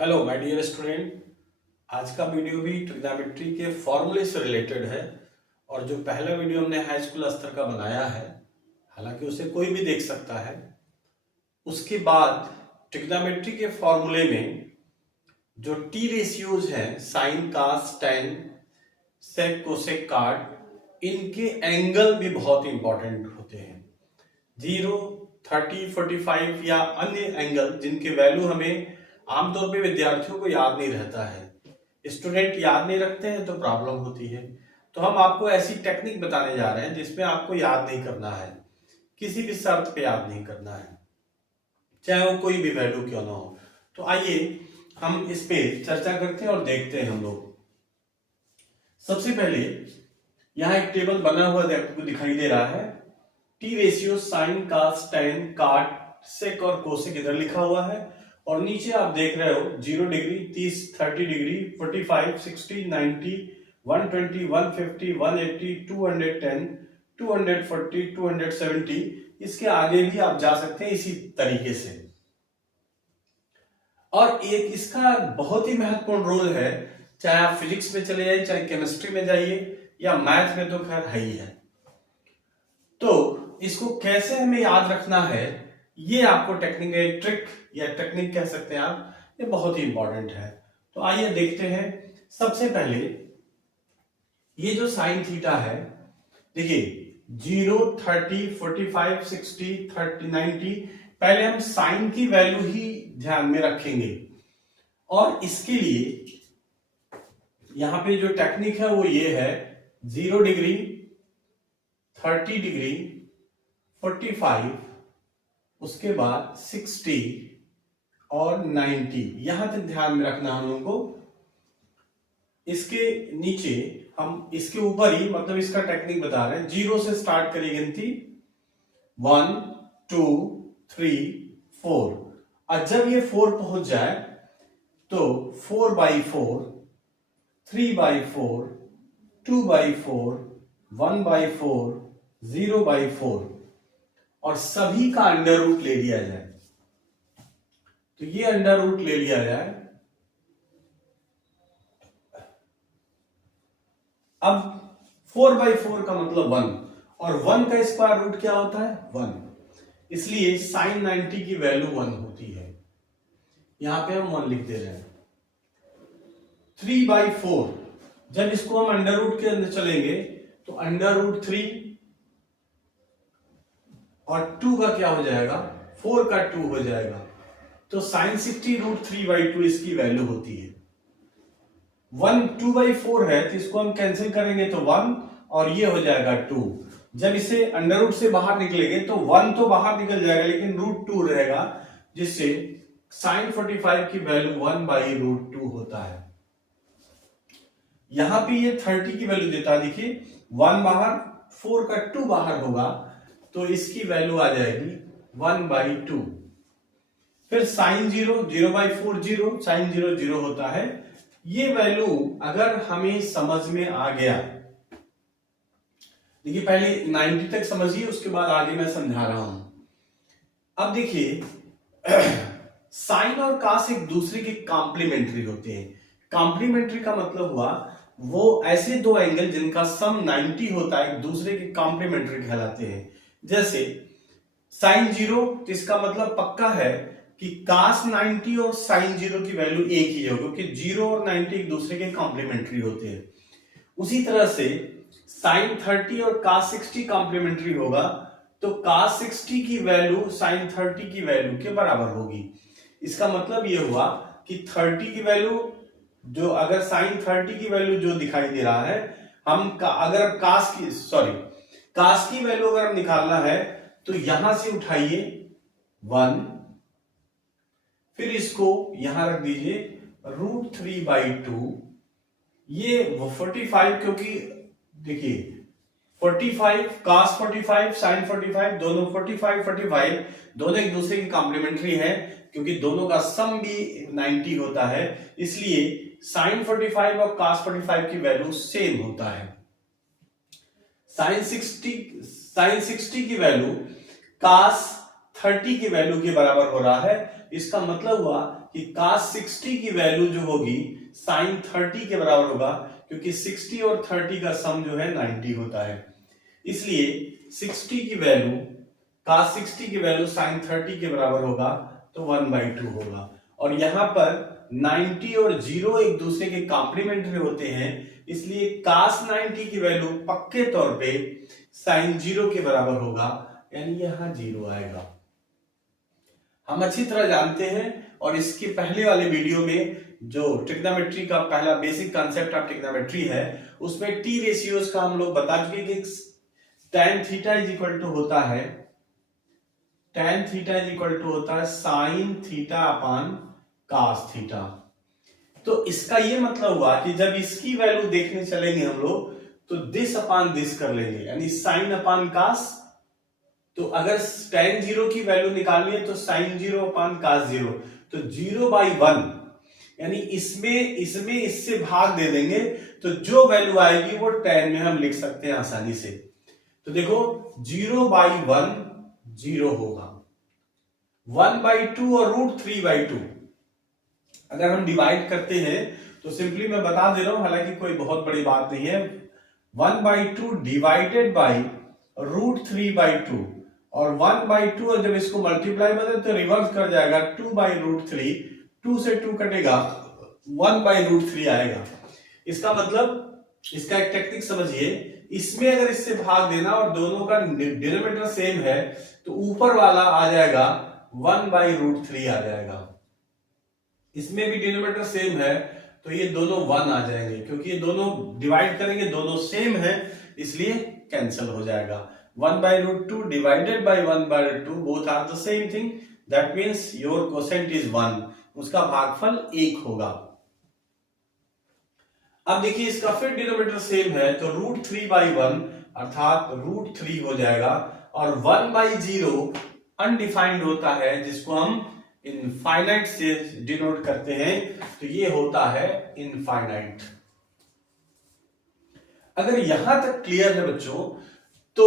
Hello my dear student. आज का video भी ट्रिग्नोमेट्री के फॉर्मूले से रिलेटेड है। और जो पहला वीडियो हमने हाई स्कूल स्तर का बनाया है, हालांकि उसे कोई भी देख सकता है। उसके बाद ट्रिग्नोमेट्री के फॉर्मूले में जो टी रेशियोज हैं, साइन, कास, टेन, सेक, कोसेक, कार्ड, इनके एंगल भी बहुत इंपॉर्टेंट होते हैं। 0, 30, 45 या अन्य एंगल जिनके वैल्यू हमें आमतौर पे विद्यार्थियों को याद नहीं रहता है। स्टूडेंट याद नहीं रखते हैं तो प्रॉब्लम होती है। तो हम आपको ऐसी टेक्निक बताने जा रहे हैं जिसमें आपको याद नहीं करना है, किसी भी शर्त पे याद नहीं करना है, चाहे वो कोई भी वैल्यू क्यों ना हो। तो आइए हम इस पे चर्चा करते हैं और देखते हैं हम लोग। सबसे पहले यहाँ एक टेबल बना हुआ आपको दिखाई दे रहा है। टी रेशियो, साइन, कास, टेन, काट, सेक और कोसेक इधर लिखा हुआ है। और नीचे आप देख रहे हो 0 डिग्री, 30, 30 डिग्री, 45, 60, 90, 120, 150, 180, 210, 240, 270। इसके आगे भी आप जा सकते हैं इसी तरीके से। और एक इसका बहुत ही महत्वपूर्ण रोल है, चाहे आप फिजिक्स में चले जाइए, चाहे केमिस्ट्री में जाइए या मैथ में, तो खैर है ही है। तो इसको कैसे हमें याद रखना है, ये आपको टेक्निक, ट्रिक या टेक्निक कह सकते हैं आप, ये बहुत ही इंपॉर्टेंट है। तो आइए देखते हैं। सबसे पहले ये जो साइन थीटा है, देखिए 0, 30, 45, 60, 30, 90, पहले हम साइन की वैल्यू ही ध्यान में रखेंगे। और इसके लिए यहां पे जो टेक्निक है वो ये है, 0 डिग्री, 30 डिग्री, 45, उसके बाद 60 और 90, यहां तक ध्यान में रखना हम लोगों को। इसके नीचे हम इसके ऊपर ही, मतलब इसका टेक्निक बता रहे हैं, 0 से स्टार्ट करिए गिनती, 1, 2, 3, 4। और जब ये 4 पहुंच जाए तो 4/4, 3/4, 2/4, 1/4, 0/4 और सभी का अंडर रूट ले लिया जाए। तो ये अंडर रूट ले लिया जाए। अब 4/4 का मतलब 1, और 1 का स्क्वायर रूट क्या होता है? 1। इसलिए साइन 90 की वैल्यू 1 होती है। यहां पे हम 1 लिख दे रहे हैं। 3/4, जब इसको हम अंडर रूट के अंदर चलेंगे तो अंडर रूट 3 और 2 का क्या हो जाएगा? 4 का 2 हो जाएगा। तो साइन 60 रूट 3/2 इसकी वैल्यू होती है। 1 2/4 है तो इसको हम कैंसिल करेंगे तो 1 और ये हो जाएगा 2। जब इसे अंडर रूट से बाहर निकलेंगे तो 1 तो बाहर निकल जाएगा लेकिन रूट 2 रहेगा, जिससे साइन 45 की वैल्यू 1/√2 होता है। यहां पे ये 30 की वैल्यू देता है, देखिए 1 बाहर, 4 का 2 बाहर होगा तो इसकी वैल्यू आ जाएगी 1/2। फिर साइन 0, 0/4 0, साइन 0 0 होता है। ये वैल्यू अगर हमें समझ में आ गया, देखिए पहले 90 तक समझिए, उसके बाद आगे मैं समझा रहा हूं। अब देखिए साइन और कास एक दूसरे के कॉम्प्लीमेंट्री होते हैं। कॉम्प्लीमेंट्री का मतलब हुआ वो ऐसे दो एंगल जिनका सम 90 होता है, एक दूसरे के कॉम्प्लीमेंट्री कहलाते हैं। जैसे साइन 0, तो इसका मतलब पक्का है कि कास 90 और साइन 0 की वैल्यू एक ही है, क्योंकि 0 और 90 एक दूसरे के कॉम्प्लीमेंट्री होते हैं। उसी तरह से साइन 30 और कास 60 कॉम्प्लीमेंट्री होगा, तो कास 60 की वैल्यू साइन 30 की वैल्यू के बराबर होगी। इसका मतलब यह हुआ कि 30 की वैल्यू जो, अगर साइन 30 की वैल्यू जो दिखाई दे रहा है, अगर कास की वैल्यू अगर हम निकालना है तो यहां से उठाइए 1, फिर इसको यहां रख दीजिए √3/2। ये 45, क्योंकि देखिए 45 cos 45 sin 45 दोनों 45 दोनों एक दूसरे की कॉम्प्लीमेंट्री है, क्योंकि दोनों का सम भी 90 होता है। इसलिए sin 45 और cos 45 की वैल्यू सेम होता है। sin 60 की वैल्यू cos 30 की वैल्यू के बराबर हो रहा है। इसका मतलब हुआ कि cos 60 की वैल्यू जो होगी sin 30 के बराबर होगा, क्योंकि 60 और 30 का सम जो है 90 होता है। इसलिए 60 की वैल्यू cos 60 की वैल्यू sin 30 के बराबर होगा, तो 1/2 होगा। और यहां पर 90 और 0 एक दूसरे के कॉम्प्लीमेंट्री होते हैं, इसलिए cos 90 की वैल्यू पक्के तौर पे sin 0 के बराबर होगा, यानी यहां 0 आएगा। हम अच्छी तरह जानते हैं, और इसके पहले वाले वीडियो में जो ट्रिग्नोमेट्री का पहला बेसिक कॉन्सेप्ट ऑफ ट्रिग्नोमेट्री है, उसमें टी रेशियोज का हम लोग बता चुके कि tan theta is equal to होता है sin theta upon cos theta. तो इसका ये मतलब हुआ कि जब इसकी वैल्यू देखने चलेंगे हम लोग, तो दिस अपॉन दिस कर लेंगे, यानी sin अपॉन cos। तो अगर tan 0 की वैल्यू निकालनी है तो sin 0 अपॉन cos 0, तो 0/1, यानी इसमें इससे भाग दे देंगे, तो जो वैल्यू आएगी वो tan में हम लिख सकते हैं आसानी से। तो देखो 0/1 0 होगा, 1/2 और √3/2 अगर हम डिवाइड करते हैं तो सिंपली मैं बता दे रहा हूं, हालांकि कोई बहुत बड़ी बात नहीं है। 1/2 डिवाइडेड बाई √3/2, और 1/2 और जब इसको मल्टीप्लाई बदले तो रिवर्स कर जाएगा, 2/√3, 2 से 2 कटेगा, 1/√3 आएगा। इसका मतलब, इसका एक टेक्निक समझिए, इसमें अगर इससे भाग देना और दोनों का डिनोमिनेटर सेम है, तो ऊपर वाला आ जाएगा 1/√3 आ जाएगा। इसमें भी डिनोमिनेटर सेम है, तो ये दोनों 1 आ जाएंगे, क्योंकि ये दोनों डिवाइड करेंगे, दोनों सेम है, इसलिए कैंसिल हो जाएगा। 1/√2 divided by 1/2 both are the same thing, that means your quotient is 1, उसका भागफल 1 होगा। अब देखिए इसका फिर डिनोमिनेटर सेम है, तो √3/1 अर्थात √3 हो जाएगा, और 1/0 अनडिफाइंड होता है, जिसको हम इनफाइनाइट से डिनोट करते हैं, तो ये होता है इनफाइनाइट। अगर यहां तक क्लियर है बच्चों, तो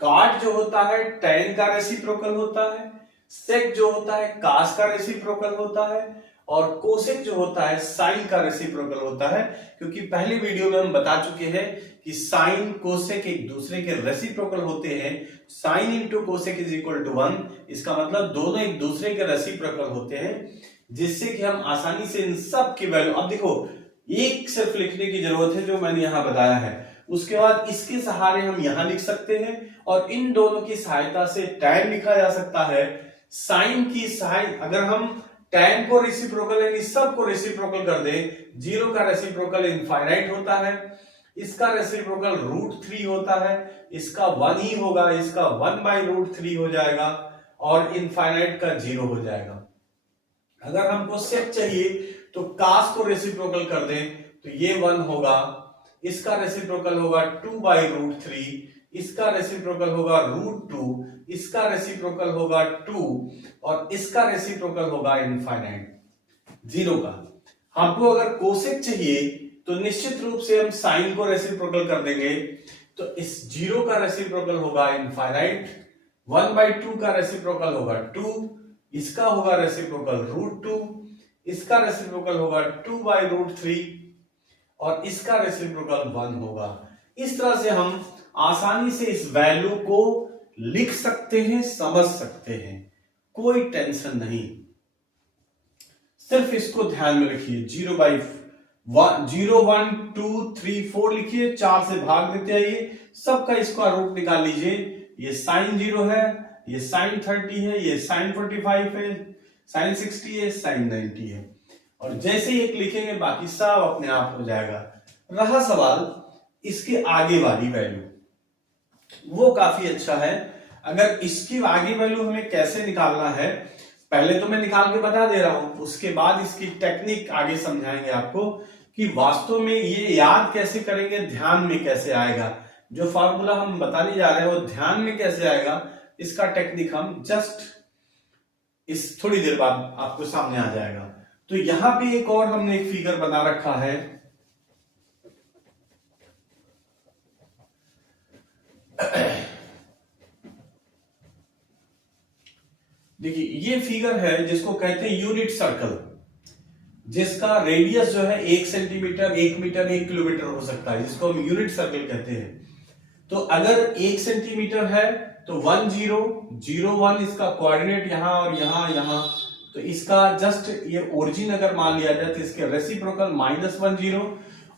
cot जो होता है tan का रेसिप्रोकल होता है, sec जो होता है cos का रेसिप्रोकल होता है, और कोसेक जो होता है साइन का रेसिप्रोकल होता है, क्योंकि पहले वीडियो में हम बता चुके हैं कि साइन कोसेक एक दूसरे के रेसिप्रोकल होते हैं। Sine into cosec is equal to 1, इसका मतलब दोनों एक दूसरे के रेसिप्रोकल होते हैं, जिससे कि हम आसानी से इन सब की वैल्यू, अब देखो एक सिर्फ लिखने की जरूरत है जो मैंने यहां बताया है, उसके बाद इसके सहारे हम यहां लिख सकते हैं, और इन दोनों की सहायता से tan लिखा जा सकता है। साइन की सहायता, अगर हम tan को रेसिप्रोकल यानी सब को रेसिप्रोकल कर दे, 0 का रेसिप्रोकल इनफाइनाइट होता है, इसका रेसिप्रोकल √3 होता है, इसका 1 ही होगा, इसका 1/√3 हो जाएगा, और इनफाइनाइट का 0 हो जाएगा। अगर हमको सेक चाहिए तो cos को रेसिप्रोकल कर दें, तो ये 1 होगा, इसका रेसिप्रोकल होगा 2/√3, इसका रेसिप्रोकल होगा √2, इसका रेसिप्रोकल होगा 2, और इसका रेसिप्रोकल होगा इनफाइनाइट 0 का। हमको अगर कोसेक चाहिए तो निश्चित रूप से हम साइन को रेसिप्रोकल कर देंगे, तो इस 0 का रेसिप्रोकल होगा इनफाइनाइट, 1/2 का रेसिप्रोकल होगा 2, इसका होगा रेसिप्रोकल √2, इसका रेसिप्रोकल होगा 2/√3, और इसका रेसिप्रोकल 1 होगा। इस तरह से हम आसानी से इस वैल्यू को लिख सकते हैं, समझ सकते हैं, कोई टेंशन नहीं। सिर्फ इसको ध्यान में रखिए, 0 1 2 3 4 लिखिए, 4 से भाग देते आइए, सबका स्क्वायर रूट निकाल लीजिए। ये sin 0 है, ये sin 30 है, ये sin 45 है, sin 60 है, sin 90 है, और जैसे ही एक लिखेंगे बाकी सब अपने आप हो जाएगा। रहा सवाल इसके आगे वाली वैल्यू, वो काफी अच्छा है। अगर इसकी आगे वैल्यू हमें कैसे निकालना है, पहले तो मैं निकाल के बता दे रहा हूं, उसके बाद इसकी टेक्निक आगे समझाएंगे आपको कि वास्तव में ये याद कैसे करेंगे, ध्यान में कैसे आएगा, जो फॉर्मूला हम बताने जा रहे हैं वो ध्यान में कैसे आएगा, इसका टेक्निक हम जस्ट इस थोड़ी देर बाद आपको सामने आ जाएगा। तो यहां पे एक और हमने एक फिगर बना रखा है, देखिए ये फिगर है जिसको कहते हैं यूनिट सर्कल, जिसका रेडियस जो है 1 सेंटीमीटर, 1 मीटर, 1 किलोमीटर हो सकता है, जिसको हम यूनिट सर्कल कहते हैं। तो अगर 1 सेंटीमीटर है तो 1 0 0 1 इसका कोऑर्डिनेट यहां और यहां यहां, तो इसका जस्ट ये ओरिजिन अगर मान लिया जाए तो इसके रेसिप्रोकल -1 0,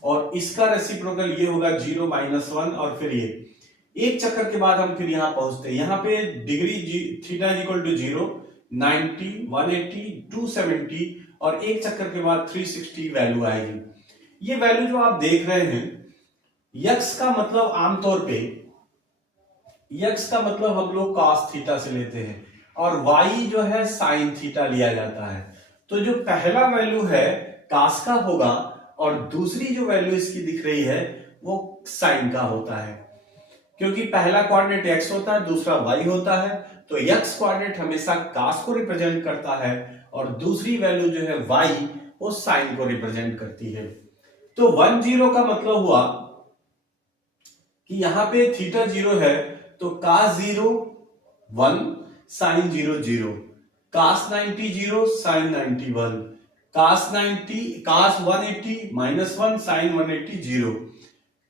और इसका रेसिप्रोकल ये होगा 0 -1, और फिर ये एक चक्कर के बाद हम फिर यहां पहुंचते हैं। यहां पे डिग्री थीटा इक्वल टू 0, 90, 180, 270, और एक चक्कर के बाद 360 वैल्यू आएगी। ये वैल्यू जो आप देख रहे हैं, यक्स का मतलब आमतौर पे यक्स का मतलब हम लोग cos थीटा से लेते हैं, और y जो है sin थीटा लिया जाता है। तो जो पहला वैल्यू है cos का होगा, और दूसरी जो वैल्यू इसकी दिख रही है वो sin का होता है, क्योंकि पहला कोऑर्डिनेट x होता है, दूसरा y होता है। तो x कोऑर्डिनेट हमेशा cos को रिप्रेजेंट करता है, और दूसरी वैल्यू जो है y वो sin को रिप्रेजेंट करती है। तो 1 0 का मतलब हुआ कि यहां पे थीटा 0 है तो cos 0 1, sin 0 0, cos 90 0, sin 90 1, cos 180 -1, sin 180 0,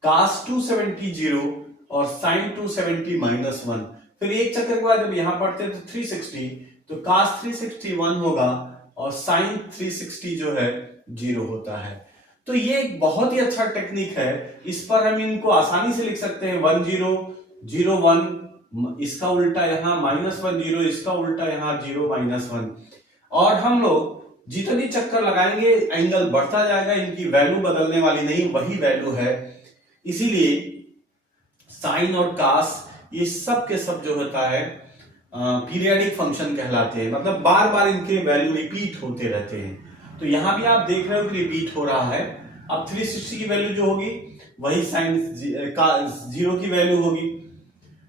cos 270 0 और sin 270 -1। फिर एक चक्कर के बाद जब यहां पढ़ते हैं तो 360, तो cos 360 1 होगा, और sin 360 जो है 0 होता है। तो ये एक बहुत ही अच्छा टेक्निक है, इस पर हम इनको आसानी से लिख सकते हैं। 1 0 0 1, इसका उल्टा यहाँ -1 0, इसका उल्टा यहाँ 0 -1, और हम लोग जितनी चक्कर लगाएंगे एंगल बढ़ता जाएगा, इनकी वैल्यू बदलने वाली नहीं, वही वैल्यू है। इसीलिए साइन और कास ये सब के सब जो होता है पीरियडिक फंक्शन कहलाते हैं, मतलब बार बार इनके वैल्यू रिपीट होते रहते हैं। तो यहां भी आप देख रहे हो कि रिपीट हो रहा है। अब 360 की वैल्यू जो होगी वही साइन 0 की वैल्यू होगी,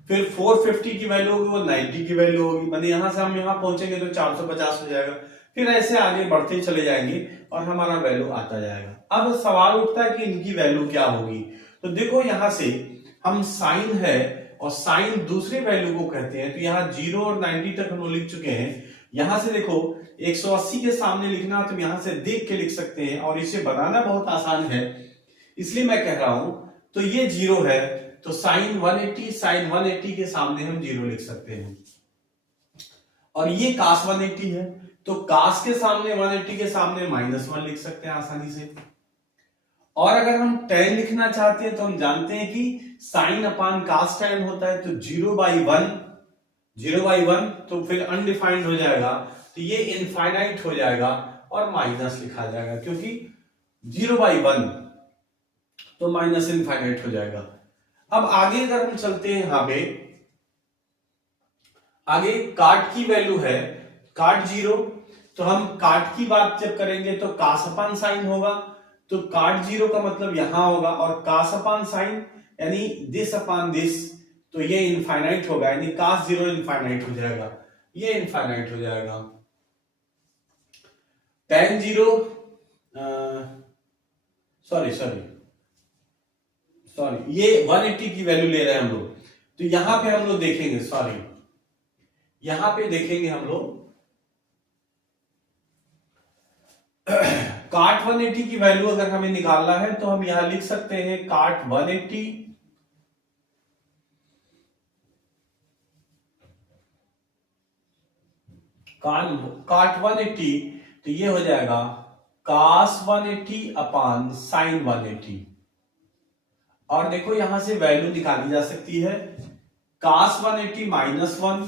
फिर 450 की वैल्यू होगी वो 90 की वैल्यू होगी, मतलब यहां से हम यहां पहुंचेंगे तो 450 हो जाएगा। फिर ऐसे आगे बढ़ते चले जाएंगे और हमारा वैल्यू आता जाएगा। अब सवाल उठता है कि इनकी वैल्यू क्या होगी। तो देखो यहां से हम साइन है और साइन दूसरे वैल्यू को कहते हैं, तो यहाँ 0 और 90 तक हम लोग लिख चुके हैं। यहां से देखो 180 के सामने लिखना तो यहां से देख के लिख सकते हैं, और इसे बनाना बहुत आसान है, इसलिए मैं कह रहा हूं। तो ये 0 है तो साइन 180 के सामने हम 0 लिख सकते हैं, और ये cos 180 है तो cos के सामने 180 के सामने -1 लिख सकते हैं आसानी से। और अगर हम tan लिखना चाहते हैं तो हम जानते हैं कि साइन अपान cos tan होता है, तो 0/1 तो फिर अनडिफाइंड हो जाएगा, तो ये इनफाइनाइट हो जाएगा और माइनस लिखा जाएगा, क्योंकि 0/1 तो माइनस इनफाइनाइट हो जाएगा। अब आगे अगर हम चलते हैं, यहां पे आगे काट की वैल्यू है काट 0, तो हम काट की बात जब करेंगे तो cos अपान साइन होगा, तो काट 0 का मतलब यहां होगा, और cos अपान साइन यानी दिस अपान दिस, तो ये इनफाइनाइट होगा, यानी cos 0 इनफाइनाइट हो जाएगा, ये इनफाइनाइट हो जाएगा। tan 0 सॉरी ये 180 की वैल्यू ले रहे हैं हम लोग, तो यहां पे हम लोग देखेंगे, यहां पे देखेंगे हम लोग काट 180 की वैल्यू अगर हमें निकालना है तो हम यहां लिख सकते हैं काट 180 काट 180, तो ये हो जाएगा cos 180 अपान साइन 180। और देखो यहां से वैल्यू निकाली जा सकती है, cos 180 -1,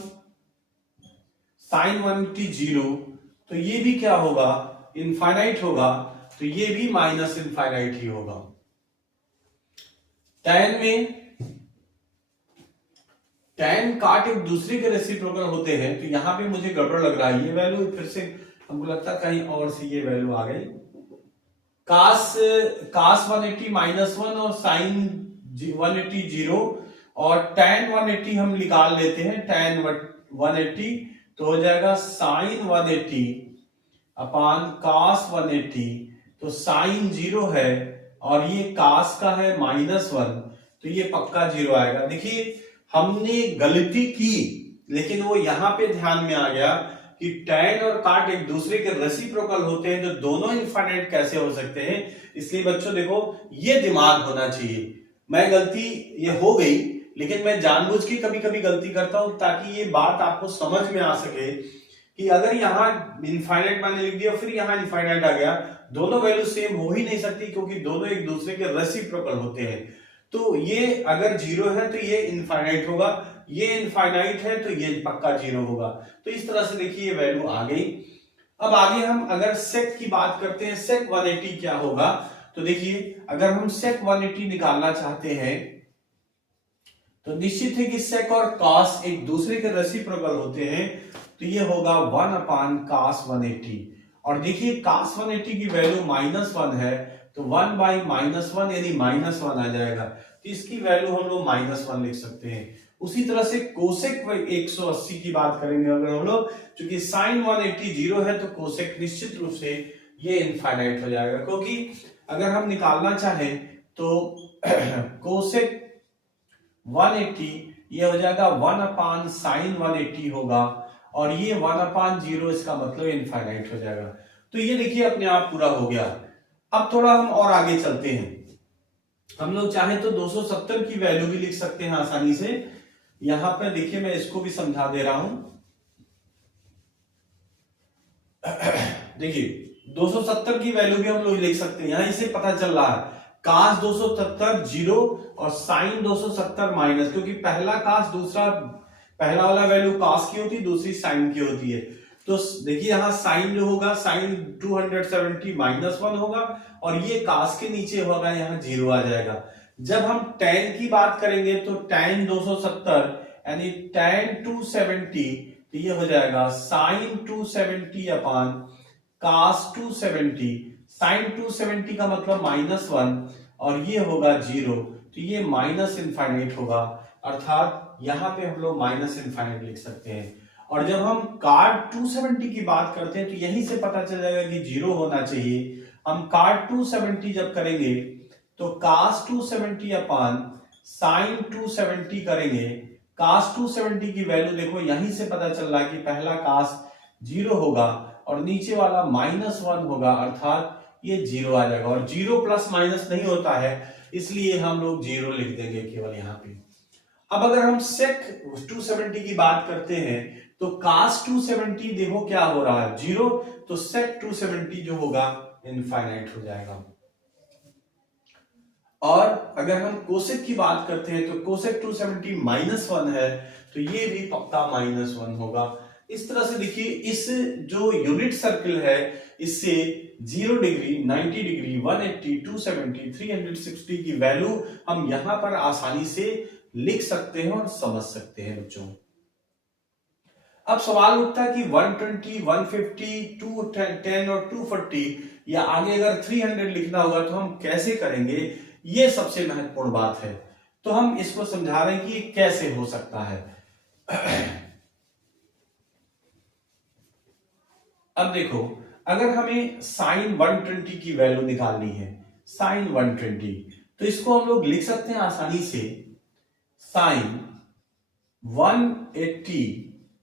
साइन 180 0, तो ये भी क्या होगा, इनफाइनाइट होगा, तो ये भी माइनस इनफाइनाइट ही होगा। tan काट एक दूसरे के रेसिप्रोकल होते हैं, तो यहां पे मुझे गड़बड़ लग रहा है, ये वैल्यू फिर से हमको लगता है कहीं और से ये वैल्यू आ गई। cos 180 -1 और साइन 180 0, और tan 180 हम निकाल लेते हैं, tan 180 तो हो जाएगा साइन 180 अपान cos 180, तो साइन 0 है और ये cos का है -1, तो ये पक्का 0 आएगा। देखिए हमने गलती की, लेकिन वो यहां पे ध्यान में आ गया कि tan और cot एक दूसरे के रेसिप्रोकल होते हैं, तो दोनों इनफाइनाइट कैसे हो सकते हैं। इसलिए बच्चों देखो ये दिमाग होना चाहिए। मैं गलती ये हो गई, लेकिन मैं जानबूझ के कभी कभी गलती करता हूं ताकि ये बात आपको समझ में आ सके कि अगर यहाँ इनफाइनाइट मैंने लिख दिया फिर यहाँ इनफाइनाइट आ गया, दोनों वैल्यू सेम हो ही नहीं सकती क्योंकि दोनों एक दूसरे के रेसिप्रोकल होते हैं। तो ये अगर जीरो है तो ये इनफाइनाइट होगा, ये इनफाइनाइट है तो ये पक्का जीरो होगा। तो इस तरह से देखिए ये वैल्यू आ गई। अब आगे हम अगर सेक की बात करते हैं, सेक 180 क्या होगा। तो देखिए अगर हम सेक 180 निकालना चाहते हैं तो निश्चित है कि सेक और कॉस एक दूसरे के रेसिप्रोकल होते हैं, तो ये होगा 1 अपान cos 180। और देखिए cos 180 की वैल्यू -1 है, तो 1 बाई -1 यानी -1 आ जाएगा, तो इसकी वैल्यू हम लोग -1 लिख सकते हैं। उसी तरह से कोसेक 180 की बात करेंगे अगर हम लोग, क्योंकि साइन 180 जीरो है तो कोसेक निश्चित रूप से ये इनफाइनाइट हो जाएगा, क्योंकि अगर हम निकालना चाहें तो कोसेक 180 ये हो जाएगा 1 अपान साइन 180 होगा, और ये 1 अपान 0 इसका मतलब इनफाइनाइट हो जाएगा। तो ये देखिए अपने आप पूरा हो गया। अब थोड़ा हम और आगे चलते हैं, हम लोग चाहे तो 270 की वैल्यू भी लिख सकते हैं आसानी से। यहां पर देखिए मैं इसको भी समझा दे रहा हूं। देखिए 270 की वैल्यू भी हम लोग लिख सकते हैं, यहां इसे पता चल रहा है cos 270 जीरो और साइन 270 माइनस, क्योंकि पहला cos दूसरा पहला वाला वैल्यू cos की होती है, दूसरी साइन की होती है। तो देखिए यहाँ साइन जो होगा साइन 270 -1 होगा, और ये cos के नीचे होगा यहाँ जीरो आ जाएगा। जब हम tan की बात करेंगे तो tan 270 यानी tan 270, तो ये हो जाएगा साइन 270 अपान cos 270। साइन 270 का मतलब -1 और ये होगा जीरो, तो ये माइनस इनफाइनाइट होगा, अर्थात यहां पे हम लोग माइनस इनफाइनाइट लिख सकते हैं। और जब हम cot 270 की बात करते हैं तो यहीं से पता चल जाएगा कि जीरो होना चाहिए। हम cot 270 जब करेंगे तो cos 270 अपान साइन 270 करेंगे, cos 270 की वैल्यू देखो यहीं से पता चल रहा है कि पहला cos जीरो होगा और नीचे वाला -1 होगा, अर्थात ये जीरो आ जाएगा। और जीरो प्लस माइनस नहीं होता है, इसलिए हम लोग जीरो लिख देंगे केवल यहाँ पे। अब अगर हम सेक 270 की बात करते हैं तो cos 270 देखो क्या हो रहा है जीरो, तो सेक 270 जो होगा इनफाइनाइट हो जाएगा। और अगर हम कोसेक की बात करते हैं तो कोसेक 270 -1 है, तो ये भी पक्का -1 होगा। इस तरह से देखिए इस जो यूनिट सर्कल है इससे 0 डिग्री, 90 डिग्री, 180, 270, 360 की वैल्यू हम यहां पर आसानी से लिख सकते हैं और समझ सकते हैं बच्चों। अब सवाल उठता है कि 120, 150, 210 और 240 या आगे अगर 300 लिखना होगा तो हम कैसे करेंगे, ये सबसे महत्वपूर्ण बात है। तो हम इसको समझा रहे हैं कि ये कैसे हो सकता है। अब देखो अगर हमें साइन 120 की वैल्यू निकालनी है, साइन 120, तो इसको हम लोग लिख सकते हैं आसानी से साइन 180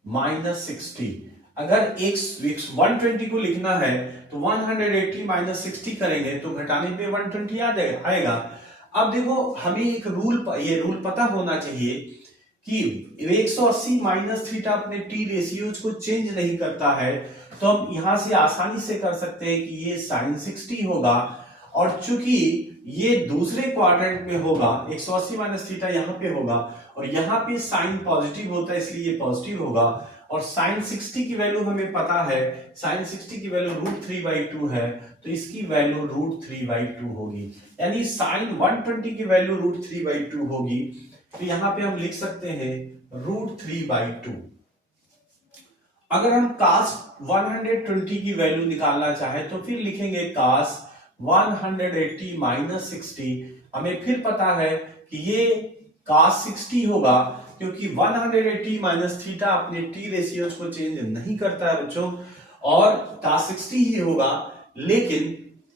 -60। अगर 120 को लिखना है तो 180 -60 करेंगे तो घटाने पे 120 आ आएगा। अब देखो हमें एक ये रूल पता होना चाहिए कि 180 माइनस थीटा अपने टी रेशियोज को चेंज नहीं करता है, तो हम यहां से आसानी से कर सकते हैं कि ये साइन 60 होगा। और चूंकि ये दूसरे क्वाड्रेंट में होगा, 180 माइनस थीटा यहाँ पे होगा और यहाँ पे साइन पॉजिटिव होता है इसलिए ये पॉजिटिव होगा। और साइन 60 की वैल्यू हमें पता है, साइन 60 की वैल्यू √3/2 है, तो इसकी वैल्यू √3/2 होगी, यानी साइन 120 की वैल्यू √3/2 होगी। तो यहां पे हम लिख सकते हैं √3/2। अगर हम cos 120 की वैल्यू निकालना चाहे तो फिर लिखेंगे cos 180 -60। हमें फिर पता है कि ये cos 60 होगा, क्योंकि 180 माइनस थीटा अपने टी रेशियोज को चेंज नहीं करता है बच्चों, और cos 60 ही होगा। लेकिन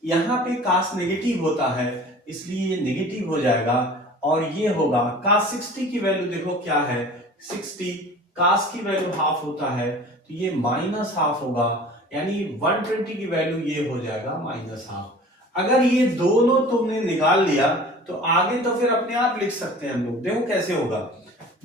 यहां पे cos नेगेटिव होता है इसलिए ये नेगेटिव हो जाएगा और ये होगा cos 60 की वैल्यू देखो क्या है 60, कास की वैल्यू हाफ होता है तो ये माइनस हाफ होगा, यानी 120 की वैल्यू ये हो जाएगा माइनस हाफ। अगर ये दोनों तुमने निकाल लिया तो आगे तो फिर अपने आप लिख सकते हैं हम लोग। देखो कैसे होगा,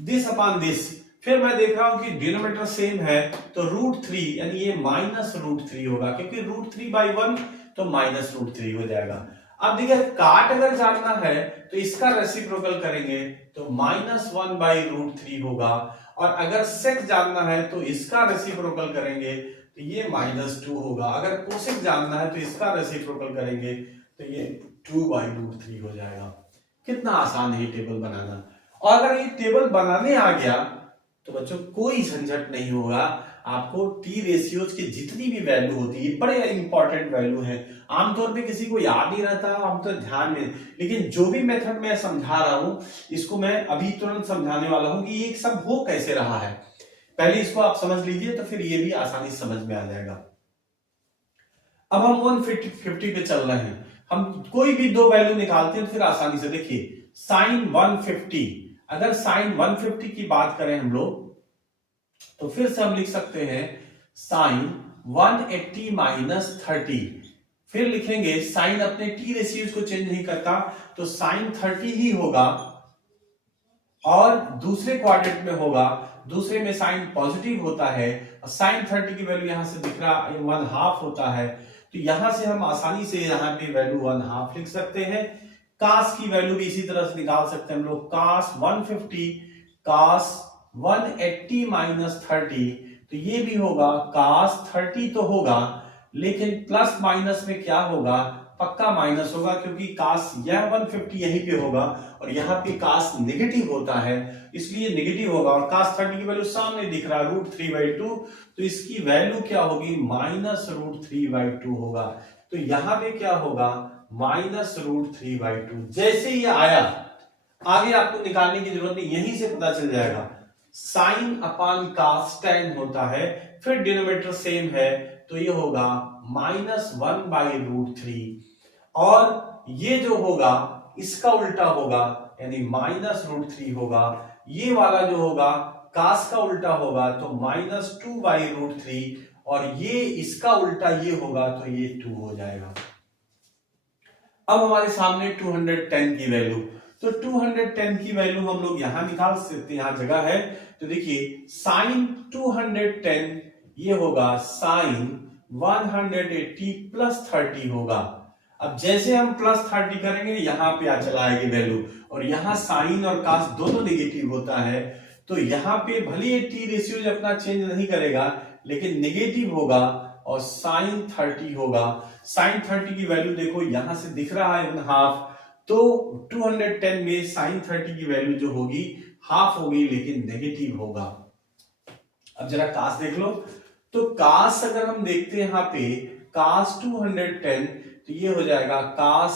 दिस अपॉन दिस, फिर मैं देख रहा हूं कि डिनोमिनेटर सेम है तो √3 यानी ये माइनस √3 होगा, क्योंकि √3/1 तो माइनस √3 हो जाएगा। अब देखिए काट अगर जानना है तो इसका रेसिप्रोकल करेंगे तो -1/√3 होगा, और अगर सेक जानना है तो इसका रेसिप्रोकल करेंगे तो ये -2 होगा। अगर कोसेक जानना है तो इसका रेसिप्रोकल करेंगे तो ये 2/√3 हो जाएगा। कितना आसान है ये टेबल बनाना। और अगर ये टेबल बनाने आ गया तो बच्चों कोई झंझट नहीं होगा। आपको टी रेशियोज की जितनी भी वैल्यू होती है, बड़े इंपॉर्टेंट वैल्यू है, आमतौर पे किसी को याद नहीं रहता, हम तो ध्यान में, लेकिन जो भी मेथड मैं समझा रहा हूं इसको मैं अभी तुरंत समझाने वाला हूं कि ये सब हो कैसे रहा है। पहले इसको आप समझ लीजिए तो फिर ये भी आसानी से समझ में आ जाएगा। अब हम 150 पे चल रहे हैं, हम कोई भी दो वैल्यू निकालते हैं तो फिर आसानी से देखिए साइन 150, अगर साइन 150 की बात करें हम लोग तो फिर से हम लिख सकते हैं साइन 180 - 30, फिर लिखेंगे साइन अपने टी रेशियोज को चेंज नहीं करता तो साइन 30 ही होगा, और दूसरे क्वाड्रेंट में होगा, दूसरे में साइन पॉजिटिव होता है, और साइन 30 की वैल्यू यहां से दिख रहा है 1/2 होता है, तो यहां से हम आसानी से यहाँ पे वैल्यू 1/2 लिख सकते हैं। कास की वैल्यू भी इसी तरह से निकाल सकते हैं हम लोग, कास 150 कास 180 - 30, तो ये भी होगा कास 30 तो होगा, लेकिन प्लस माइनस में क्या होगा, पक्का माइनस होगा, क्योंकि कास यह 150 यहीं पे होगा और यहाँ पे कास नेगेटिव होता है इसलिए नेगेटिव होगा, और कास 30 की वैल्यू सामने दिख रहा है √3/2, तो इसकी वैल्यू क्या होगी -√3/2 होगा। तो यहाँ पे क्या होगा -√3/2। जैसे ये आया आगे आपको निकालने की जरूरत नहीं, यहीं से पता चल जाएगा साइन अपॉन कास tan होता है, फिर डिनोमिनेटर सेम है तो ये होगा -1/√3, और ये जो होगा इसका उल्टा होगा यानी -√3 होगा, ये वाला जो होगा कास का उल्टा होगा तो -2/√3, और ये इसका उल्टा ये होगा तो ये 2 हो जाएगा। अब हमारे सामने 210 की वैल्यू, तो 210 की वैल्यू हम लोग यहां निकाल सकते हैं, यहां जगह है तो देखिए साइन 210 ये होगा साइन 180 + 30 होगा। अब जैसे हम +30 करेंगे यहां पे आ चला आएगी वैल्यू, और यहां साइन और कास दोनों नेगेटिव होता है, तो यहां पे भले ये टी रेशियो अपना चेंज नहीं करेगा लेकिन नेगेटिव होगा और साइन 30 होगा। साइन 30 की वैल्यू देखो यहां से दिख रहा है 1/2, तो 210 में साइन 30 की वैल्यू जो होगी हाफ होगी लेकिन नेगेटिव होगा। अब जरा कास देख लो, तो कास अगर हम देखते हैं यहाँ पे कास 210 तो ये हो जाएगा कास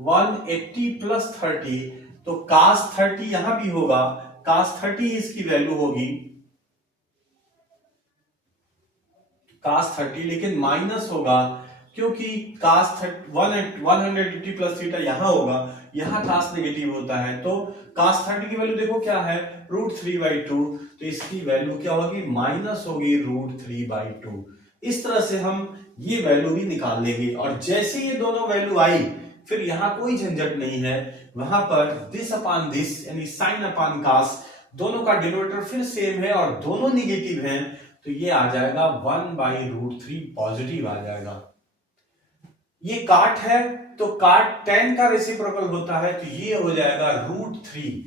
180 + 30, तो कास 30 यहां भी होगा, कास 30 इसकी वैल्यू होगी कास 30, लेकिन माइनस होगा क्योंकि कास 180 + थीटा यहां होगा, यहां कास नेगेटिव होता है, तो कास 30 की वैल्यू देखो क्या है √3/2, तो इसकी वैल्यू क्या होगी माइनस होगी √3/2। इस तरह से हम ये वैल्यू भी निकाल लेंगे, और जैसे ये दोनों वैल्यू आई फिर यहां कोई झंझट नहीं है, वहां पर दिस अपॉन दिस यानी साइन अपॉन कास, दोनों का डिनोमिनेटर फिर सेम है और दोनों निगेटिव हैं, तो ये आ जाएगा 1/√3 पॉजिटिव आ जाएगा। ये काट है तो काट tan का रेसिप्रोकल होता है तो ये हो जाएगा √3,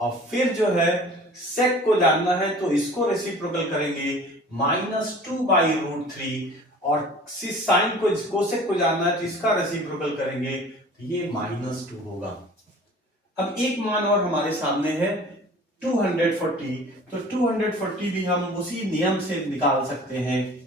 और फिर जो है सेक को जानना है तो इसको रेसिप्रोकल करेंगे -2/√3, और साइन को कोसेक को जानना है तो इसका रेसिप्रोकल करेंगे तो ये -2 होगा। अब एक मान और हमारे सामने है 240, तो 240 भी हम उसी नियम से निकाल सकते हैं।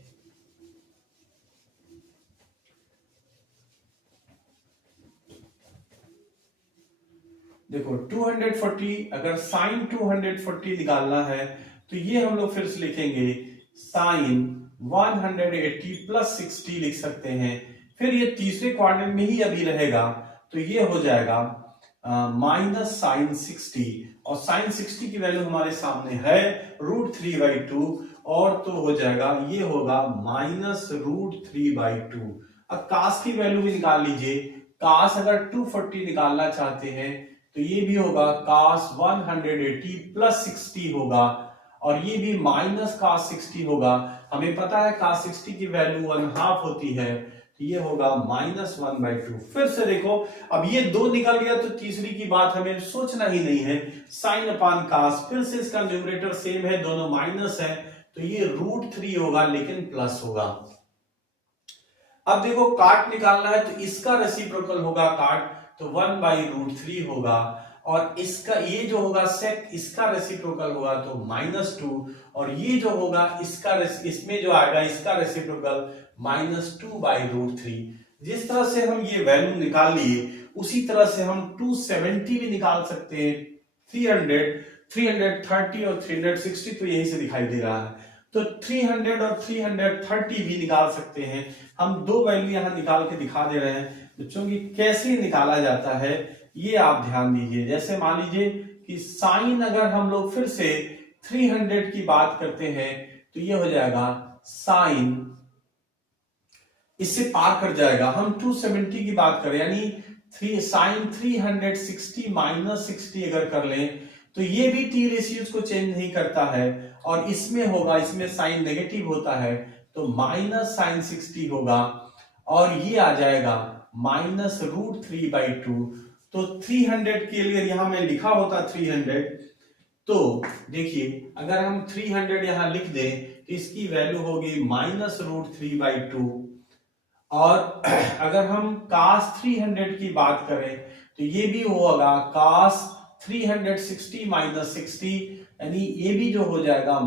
देखो 240 अगर साइन 240 निकालना है तो ये हम लोग फिर से लिखेंगे साइन 180 + 60 लिख सकते हैं, फिर ये तीसरे क्वाड्रेंट में ही अभी रहेगा तो ये हो जाएगा माइनस साइन 60, और साइन 60 की वैल्यू हमारे सामने है √3/2, और तो हो जाएगा, ये होगा माइनस √3/2। अब कास की वैल्यू भी निकाल लीजिए। कास अगर 240 निकालना चाहते हैं तो ये भी होगा कास 180 प्लस 60 होगा, और ये भी माइनस कास 60 होगा। हमें पता है कास 60 की वैल्यू 1/2 होती है, तो ये होगा -1/2। फिर से देखो, अब ये 2 निकल गया तो तीसरी की बात हमें सोचना ही नहीं है, साइन अपान कास। फिर से इसका न्यूमरेटर सेम है, दोनों माइनस है, तो ये √3 होगा लेकिन प्लस होगा। अब देखो काट निकालना है तो इसका रेसिप्रोकल होगा काट, तो 1/√3 होगा, और इसका ये जो होगा सेक, इसका रेसिप्रोकल होगा तो -2, और ये जो होगा इसका इसमें जो आएगा इसका रेसिप्रोकल -2/√3। जिस तरह से हम ये वैल्यू निकाल लिए उसी तरह से हम 270 भी निकाल सकते हैं। 300, 330 और 360 तो यही से दिखाई दे रहा है, तो 300 और 330 भी निकाल सकते हैं। हम 2 वैल्यू यहां निकाल के दिखा दे रहे हैं बच्चों की, कैसे निकाला जाता है ये आप ध्यान दीजिए। जैसे मान लीजिए कि साइन अगर हम लोग फिर से 300 की बात करते हैं तो ये हो जाएगा साइन, इससे पार कर जाएगा। हम 270 की बात करें यानी साइन 360 माइनस 60 अगर कर लें तो ये भी टी रेशियोज को चेंज नहीं करता है, और इसमें होगा, इसमें साइन नेगेटिव होता है तो माइनस साइन 60 होगा, और ये आ जाएगा -√3/2। तो 300 के लिए यहां में लिखा होता 300, तो देखिए अगर हम 300 यहां लिख दें तो इसकी वैल्यू होगी -√3/2, और अगर हम कास 300 की बात करें तो ये भी होगा कास 360 माइनस 60, यानी ये भी जो हो जाएगा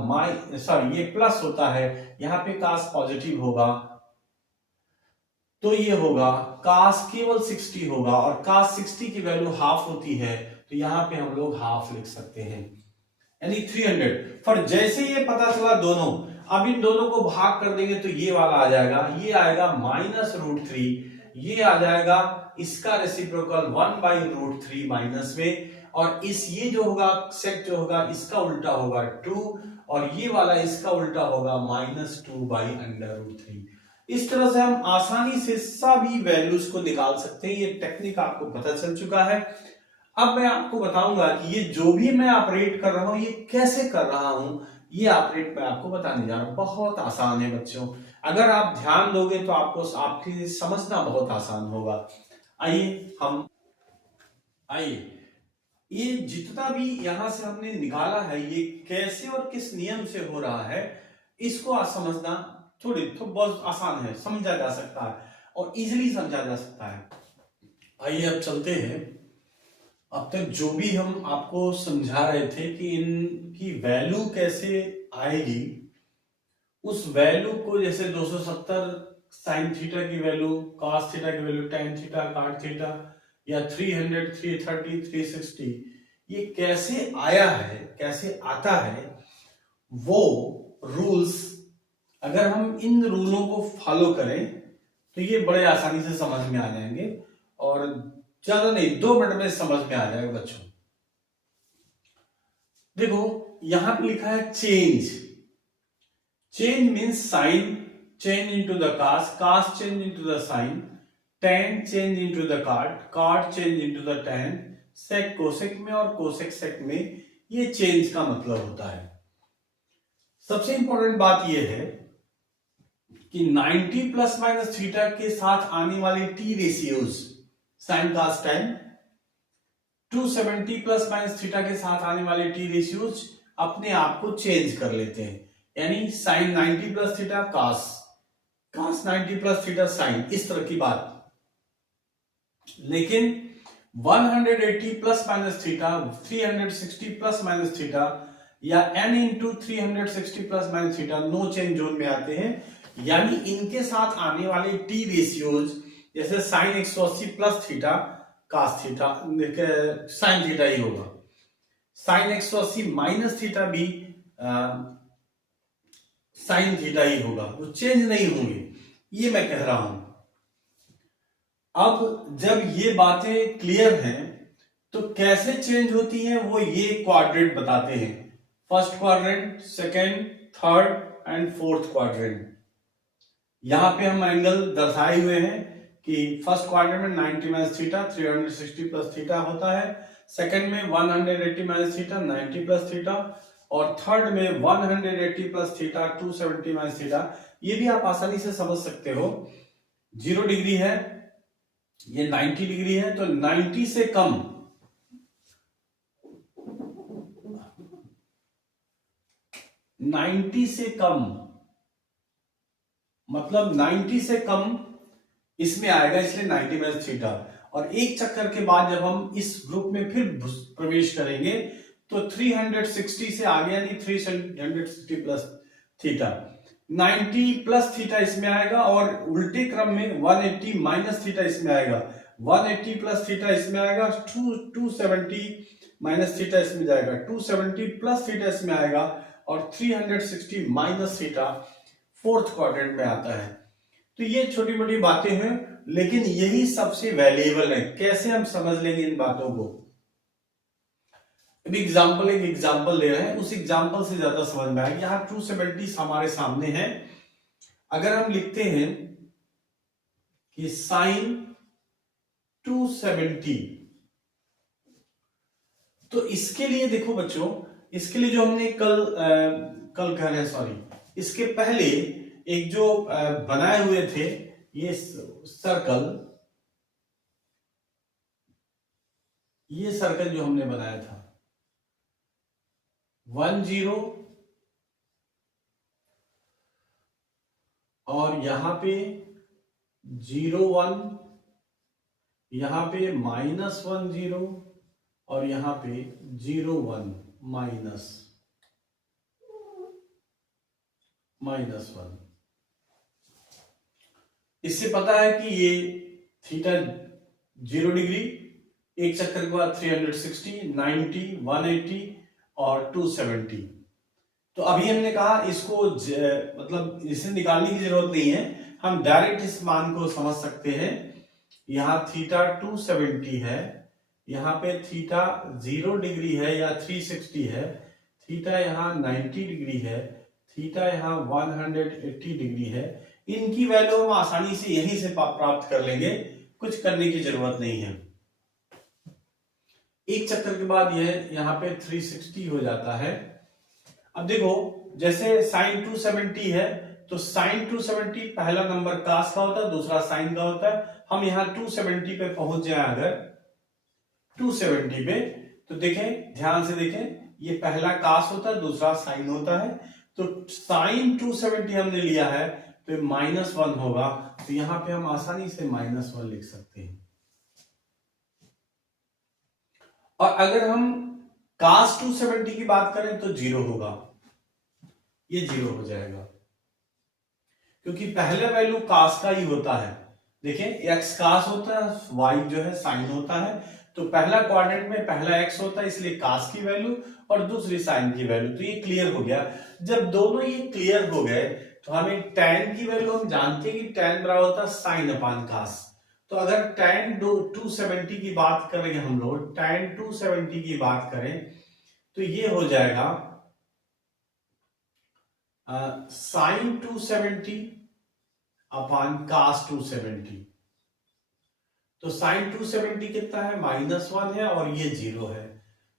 ये प्लस होता है, यहां पे कास पॉजिटिव होगा, तो ये होगा कास केवल 60 होगा, और कास 60 की वैल्यू हाफ होती है, तो यहां पे हम लोग हाफ लिख सकते हैं, यानी 300। पर जैसे ये पता चला दोनों, अब इन दोनों को भाग कर देंगे तो ये वाला आ जाएगा, ये आएगा -√3, ये आ जाएगा इसका रेसिप्रोकल 1/√3 माइनस में, और इस ये जो होगा सेक जो होगा इसका उल्टा होगा 2, और ये वाला इसका उल्टा होगा -2/√3। इस तरह से हम आसानी से सभी वैल्यूज को निकाल सकते हैं। ये टेक्निक आपको पता चल चुका है। अब मैं आपको बताऊंगा कि ये जो भी मैं ऑपरेट कर रहा हूं ये कैसे कर रहा हूं, ये ऑपरेट मैं आपको बताने जा रहा हूं। बहुत आसान है बच्चों, अगर आप ध्यान दोगे तो आपको आपके लिए समझना बहुत आसान होगा। आइए ये जितना भी यहां से हमने निकाला है ये कैसे और किस नियम से हो रहा है, इसको आज समझना तो बहुत आसान है, समझा जा सकता है और इजीली समझा जा सकता है। आइए अब चलते हैं। अब तक जो भी हम आपको समझा रहे थे कि इनकी वैल्यू कैसे आएगी, उस वैल्यू को जैसे 270 साइन थीटा की वैल्यू, कॉस थीटा की वैल्यू, टेन थीटा, काट थीटा, या 300, 330, 360, ये कैसे आया है, कैसे आता है, वो रूल्स अगर हम इन रूलों को फॉलो करें तो ये बड़े आसानी से समझ में आ जाएंगे, और ज्यादा नहीं 2 मिनट में समझ में आ जाएगा बच्चों। देखो यहां पे लिखा है change. Change means sine change into the cos change into the sine, tan change into the cot change into the tan, sec cosec में और कोसेक सेक में, ये चेंज का मतलब होता है। सबसे इंपॉर्टेंट बात यह है कि 90 प्लस माइनस थीटा के साथ आने वाली टी रेशियोज साइन कास tan, 270 प्लस माइनस थीटा के साथ आने वाले टी रेशियोज अपने आप को चेंज कर लेते हैं, यानी sine 90 plus theta cos 90 plus theta sine, इस तरह की बात। लेकिन 180 plus minus theta, 360 plus minus theta, या n into 360 plus minus theta no change zone में आते हैं, यानी इनके साथ आने वाले टी रेशियोज जैसे sine 180 plus theta cos theta sine theta ही होगा, साइन 180 माइनस थीटा भी साइन थीटा ही होगा, वो चेंज नहीं होंगे, ये मैं कह रहा हूं। अब जब ये बातें क्लियर हैं तो कैसे चेंज होती है वो ये क्वाड्रेंट बताते हैं, first quadrant, second, third and fourth quadrant. यहां पे हम एंगल दर्शाए हुए हैं कि फर्स्ट क्वाड्रेंट में 90 माइनस थीटा 360 प्लस थीटा होता है, सेकंड में 180 माइनस थीटा 90 प्लस थीटा, और थर्ड में 180 प्लस थीटा 270 माइनस थीटा। ये भी आप आसानी से समझ सकते हो, 0 डिग्री है, ये 90 डिग्री है, तो 90 से कम, मतलब 90 से कम इसमें आएगा, इसलिए 90 माइनस थीटा। और एक चक्कर के बाद जब हम इस ग्रुप में फिर प्रवेश करेंगे तो 360 से आगे, यानी 360 प्लस थीटा, 90 प्लस थीटा इसमें आएगा, और उल्टे क्रम में 180 माइनस थीटा इसमें आएगा, 180 प्लस थीटा इसमें आएगा, 270 माइनस थीटा इसमें जाएगा, 270 प्लस थीटा इसमें आएगा, और 360 माइनस थीटा फोर्थ क्वाड्रेंट में आता है। तो ये छोटी मोटी बातें हैं, लेकिन यही सबसे वैल्यूएबल है। कैसे हम समझ लेंगे इन बातों को? अभी एक एग्जांपल ले रहे हैं, उस एग्जांपल से ज्यादा समझ में आएगा। यहां 270 हमारे सामने है। अगर हम लिखते हैं कि साइन 270, तो इसके लिए देखो बच्चों, इसके लिए जो हमने कल कह रहे हैं, सॉरी, इसके पहले एक जो बनाए हुए थे ये सर्कल, ये सर्कल जो हमने बनाया था 10, और यहां पे 01, यहां पे -10, और यहां पे 01 -1। इससे पता है कि ये थीटा 0 डिग्री, एक चक्कर के बाद 360, 90, 180 और 270। तो अभी हमने कहा इसको मतलब इसे निकालने की जरूरत नहीं है, हम डायरेक्ट इस मान को समझ सकते हैं। यहां थीटा 270 है, यहां पे थीटा 0 डिग्री है या 360 है, थीटा यहां 90 डिग्री है, थीटा यहां 180 डिग्री है। इनकी वैल्यू हम आसानी से यहीं से प्राप्त कर लेंगे, कुछ करने की जरूरत नहीं है। एक चक्कर के बाद यह यहां पे 360 हो जाता है। अब देखो, जैसे साइन 270 है, तो साइन 270 पहला नंबर कास का होता है, दूसरा साइन का होता है। हम यहां 270 पे पहुंच जाए, अगर 270 पे, तो देखें, ध्यान से देखें, ये पहला कास होता है, दूसरा साइन होता है। तो साइन 270 हमने लिया है, तो -1 होगा, तो यहां पे हम आसानी से -1 लिख सकते हैं। और अगर हम कास 270 की बात करें तो 0 होगा, ये 0 हो जाएगा, क्योंकि पहला वैल्यू कास का ही होता है। देखें, x कास होता है, y जो है साइन होता है, तो पहला क्वाड्रेंट में पहला x होता है, इसलिए कास की वैल्यू और दूसरी साइन की वैल्यू। तो ये क्लियर हो गया। जब दोनों ये क्लियर हो गए, तो हमें tan की वैल्यू हम जानते हैं कि tan बराबर होता है साइन अपान कास। तो अगर tan 270 की बात करेंगे हम लोग, tan 270 की बात करें, तो ये हो जाएगा साइन 270 अपान कास 270। तो साइन 270 कितना है? -1 है, और ये 0 है,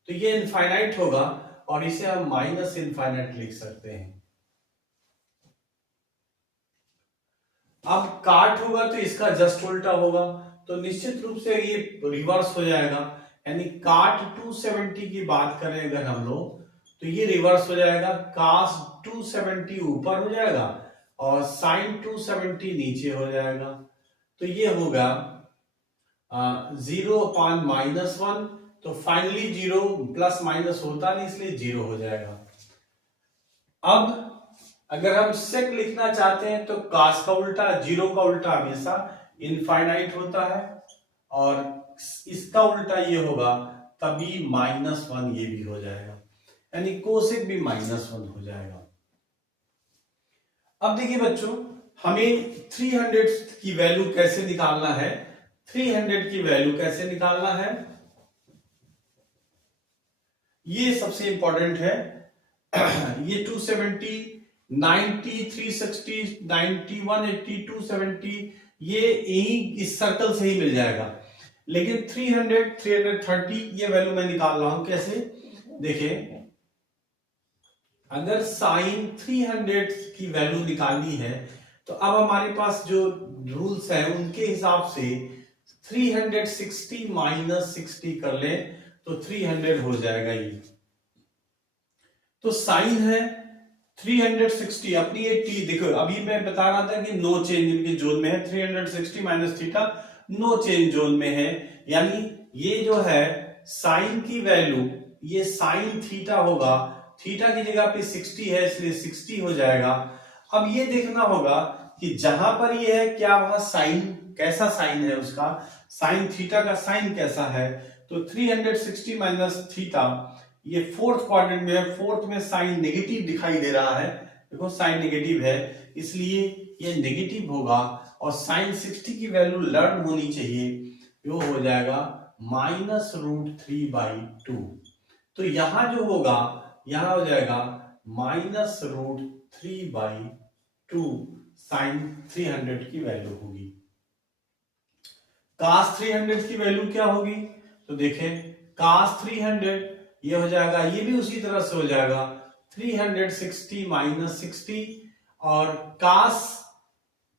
तो ये इनफाइनाइट होगा, और इसे हम माइनस इनफाइनाइट लिख सकते हैं। अब काट होगा तो इसका जस्ट उल्टा होगा, तो निश्चित रूप से ये रिवर्स हो जाएगा, यानी काट 270 की बात करें अगर हम लोग, तो ये रिवर्स हो जाएगा, कास 270 ऊपर हो जाएगा और साइन 270 नीचे हो जाएगा। तो ये होगा 0 अपान -1, तो फाइनली 0 प्लस माइनस होता नहीं, इसलिए 0 हो जाएगा। अब अगर हम सेक लिखना चाहते हैं, तो कास का उल्टा, 0 का उल्टा हमेशा इनफाइनाइट होता है, और इसका उल्टा ये होगा, तभी -1 ये भी हो जाएगा, यानी कोसेक भी -1 हो जाएगा। अब देखिए बच्चों, हमें 300 की वैल्यू कैसे निकालना है? 300 की वैल्यू कैसे निकालना है? ये सबसे इंपॉर्टेंट है। ये 270, 90, 360, 90, 180, 270 ये यही इस सर्कल से ही मिल जाएगा। लेकिन 300, 330 ये वैल्यू मैं निकाल रहा हूं कैसे, देखिए अगर साइन 300 की वैल्यू निकालनी है तो अब हमारे पास जो रूल्स है उनके हिसाब से 360 माइनस 60 कर ले तो 300 हो जाएगा ये। तो साइन है 360, अपनी ये टी देखो, अभी मैं बता रहा था कि नो चेंज इनके जोन में है, 360 minus theta no change zone में है, यानी ये जो है साइन की वैल्यू ये साइन थीटा होगा, थीटा की जगह पे 60 है इसलिए 60 हो जाएगा। अब ये देखना होगा कि जहां पर ये है क्या वहां साइन कैसा साइन है उसका, साइन थीटा का साइन कैसा है, तो 360 माइनस थीटा ये फोर्थ क्वाड्रेंट में है, फोर्थ में साइन नेगेटिव दिखाई दे रहा है, देखो साइन नेगेटिव है इसलिए ये नेगेटिव होगा, और साइन 60 की वैल्यू लर्न होनी चाहिए, वो हो जाएगा -√3/2। तो यहां जो होगा यहां हो जाएगा -√3/2 साइन 300 की वैल्यू होगी। cos 300 की वैल्यू क्या होगी, तो देखें cos 300 ये हो जाएगा, ये भी उसी तरह से हो जाएगा 360 माइनस 60, और cos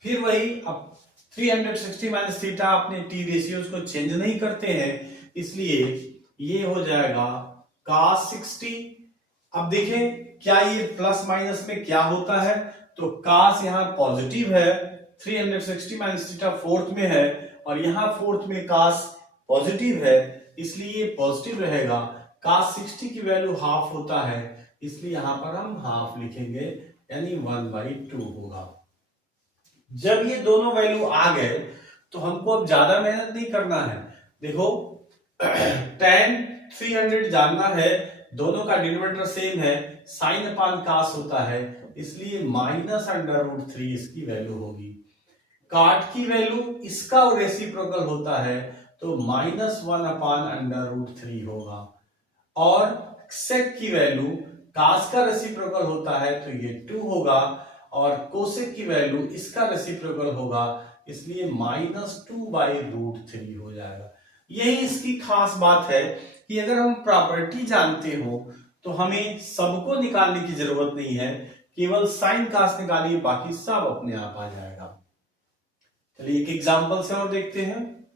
फिर वही, अब 360 माइनस थीटा अपने टी रेशियोज को चेंज नहीं करते हैं इसलिए ये हो जाएगा cos 60। अब देखें क्या ये प्लस माइनस में क्या होता है, तो cos यहाँ पॉजिटिव है, 360 माइनस थीटा फोर्थ में है और यहाँ फोर्थ में cos पॉजिटिव है इसलिए ये पॉजिटिव रहेगा, cos 60 की वैल्यू हाफ होता है इसलिए यहां पर हम हाफ लिखेंगे यानी 1/2 होगा। जब ये दोनों वैल्यू आ गए तो हमको अब ज्यादा मेहनत नहीं करना है, देखो tan 300 जानना है, दोनों का डिनोमिनेटर सेम है, साइन अपान कास होता है इसलिए -√3 इसकी वैल्यू होगी। काट की वैल्यू इसका रेसिप्रोकल होता है तो -1/√3 होगा, और सेक की वैल्यू कास का रेसिप्रोकल होता है तो ये 2 होगा, और कोसेक की वैल्यू इसका रेसिप्रोकल होगा इसलिए -2/√3 हो जाएगा। यही इसकी खास बात है कि अगर हम प्रॉपर्टी जानते हो तो हमें सबको निकालने की जरूरत नहीं है, केवल साइन कास निकालिए बाकी सब अपने आप आ जाएगा। चलिए एक एग्जांपल से और देखते हैं।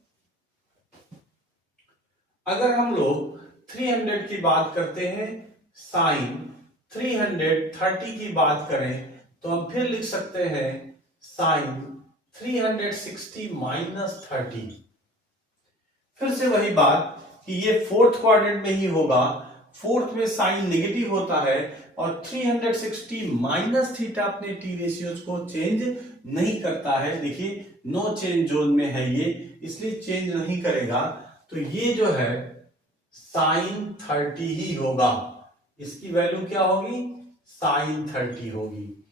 अगर हम लोग 300 की बात करते हैं, साइन 330 की बात करें तो हम फिर लिख सकते हैं साइन 360 माइनस 30। फिर से वही बात कि ये फोर्थ क्वाड्रेंट में ही होगा, फोर्थ में साइन नेगेटिव होता है और 360 माइनस थीटा अपने टी रेशियोज को चेंज नहीं करता है, देखिए नो चेंज जोन में है ये इसलिए चेंज नहीं करेगा, तो ये जो है साइन 30 ही होगा, इसकी वैल्यू क्या होगी साइन 30 होगी।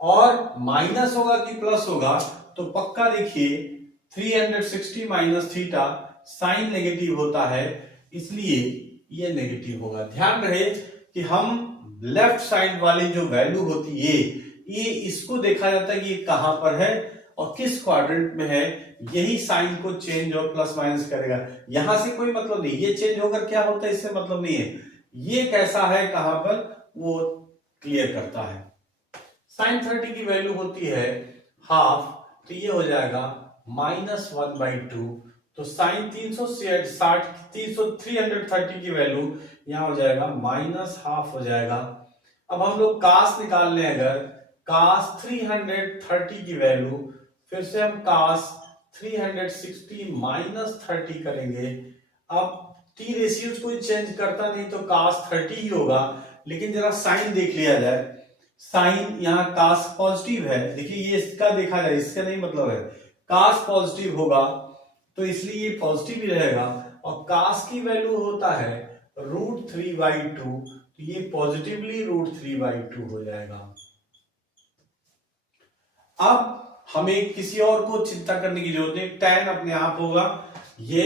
और माइनस होगा कि प्लस होगा तो पक्का देखिए 360 माइनस थीटा साइन नेगेटिव होता है इसलिए ये नेगेटिव होगा। ध्यान रहे कि हम लेफ्ट साइड वाली जो वैल्यू होती है ये इसको देखा जाता है कि ये कहां पर है और किस क्वाड्रेंट में है, यही साइन को चेंज और प्लस माइनस करेगा, यहां से कोई मतलब नहीं, ये चेंज होकर क्या होता है इससे मतलब नहीं है, ये कैसा है कहां पर वो क्लियर करता है। साइन 30 की वैल्यू होती है हाफ तो ये हो जाएगा -1/2, तो साइन 330 की वैल्यू यहां हो जाएगा -हाफ हो जाएगा। अब हम लोग कास निकाल लें, अगर कास 330 की वैल्यू फिर से हम कास 360 माइनस 30 करेंगे। अब टी रेशियोज कोई चेंज करता नहीं तो कास 30 ही होगा, लेकिन जरा साइन देख लिया जाए, साइन यहाँ कास पॉजिटिव है, देखिए ये इसका देखा जाए इसका नहीं मतलब है, कास पॉजिटिव होगा तो इसलिए ये पॉजिटिव ही रहेगा, और कास की वैल्यू होता है √3/2 तो ये पॉजिटिवली √3/2 हो जाएगा। अब हमें किसी और को चिंता करने की जरूरत नहीं, tan अपने आप होगा, ये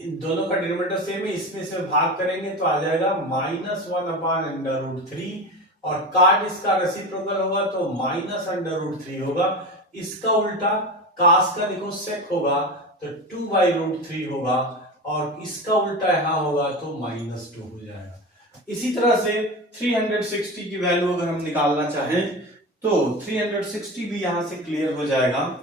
इन दोनों का डिनोमिनेटर सेम है, इसमें से भाग करेंगे तो आ जाएगा -1/√3 और काट इसका रेसिप्रोकल होगा तो -√3 होगा। इसका उल्टा कास का देखो सेक होगा तो 2/√3 होगा और इसका उल्टा यहां होगा तो -2 हो जाएगा। इसी तरह से 360 की वैल्यू अगर हम निकालना चाहें तो 360 भी यहां से क्लियर हो जाएगा।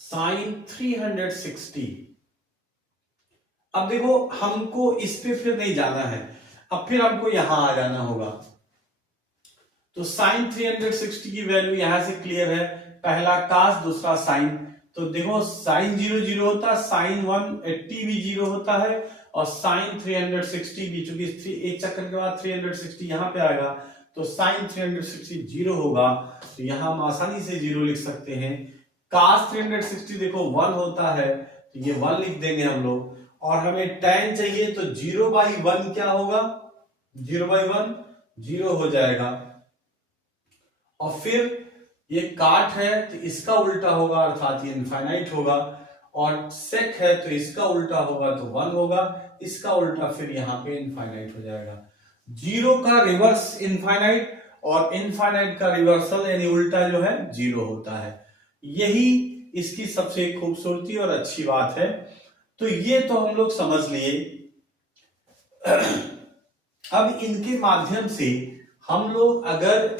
साइन 360। अब देखो हमको इस पे फिर नहीं जाना है, अब फिर हमको यहां आ जाना होगा। तो साइन 360 की वैल्यू यहां से क्लियर है, पहला कास दूसरा साइन। तो देखो साइन 0 0 होता है, साइन 180 भी 0 होता है और साइन 360 भी, चूंकि एक चक्कर के बाद 360 यहां पे आएगा तो साइन 360 0 होगा, तो यहां हम आसानी से 0 लिख सकते हैं। कास 360 देखो 1 होता है तो ये 1 लिख देंगे हम लोग, और हमें tan चाहिए तो 0/1 क्या होगा, 0/1 0 हो जाएगा। और फिर ये काट है तो इसका उल्टा होगा अर्थात ये इनफाइनाइट होगा, और सेक है तो इसका उल्टा होगा तो 1 होगा, इसका उल्टा फिर यहां पे इनफाइनाइट हो जाएगा। 0 का रिवर्स इनफाइनाइट और इनफाइनाइट का रिवर्सल यानी उल्टा जो है 0 होता है। यही इसकी सबसे खूबसूरती और अच्छी बात है। तो ये तो हम लोग समझ लिए। अब इनके माध्यम से हम लोग अगर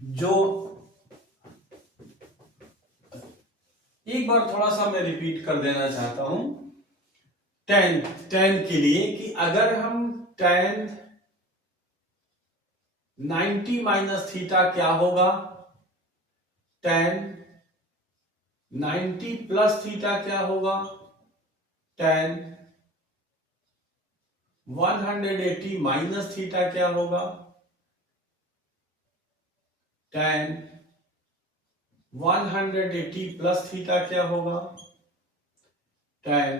जो एक बार थोड़ा सा मैं रिपीट कर देना चाहता हूं tan के लिए कि अगर हम tan 90 माइनस थीटा क्या होगा, tan 90 प्लस थीटा क्या होगा, tan 180 माइनस थीटा क्या होगा, tan 180 प्लस थीटा क्या होगा, tan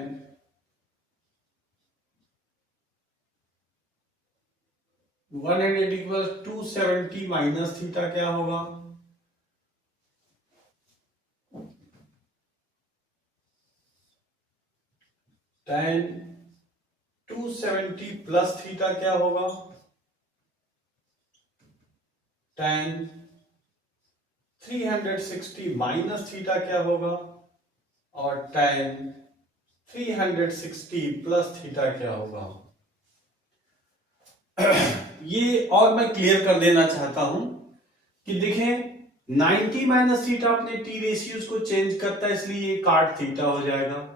180 प्लस 270 माइनस थीटा क्या होगा, tan 270 प्लस थीटा क्या होगा, tan 360 माइनस थीटा क्या होगा, और tan 360 प्लस थीटा क्या होगा। ये और मैं क्लियर कर देना चाहता हूं कि देखें 90 माइनस थीटा अपने टी रेशियोज को चेंज करता है इसलिए ये काट थीटा हो जाएगा,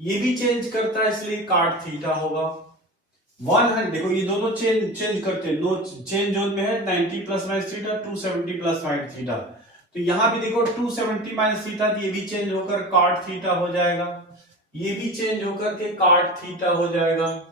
ये भी चेंज करता है इसलिए काट थीटा होगा। 100 देखो ये दोनों चेंज करते हैं, नो चेंज जोन में है 90 plus minus theta 270 plus minus theta, तो यहां भी देखो 270 माइनस थीटा, ये भी चेंज होकर काट थीटा हो जाएगा, ये भी चेंज होकर के काट थीटा हो जाएगा।